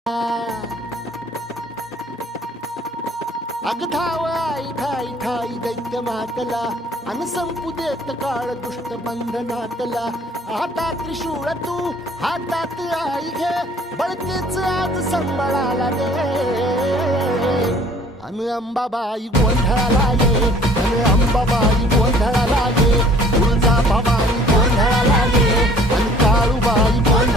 अग धाव आई ठाई ठाई दैत्य मातला अन संपू देत काळ दुष्ट बंधनातला. हातात त्रिशूळ तू हातात आई घे बळतेच आज संबळाला दे. अन अंबाबाई गोंधळाला ये अन अंबाबाई गोंधळाला ये. तुळजा भवानी गोंधळाला ये अन काळूबाई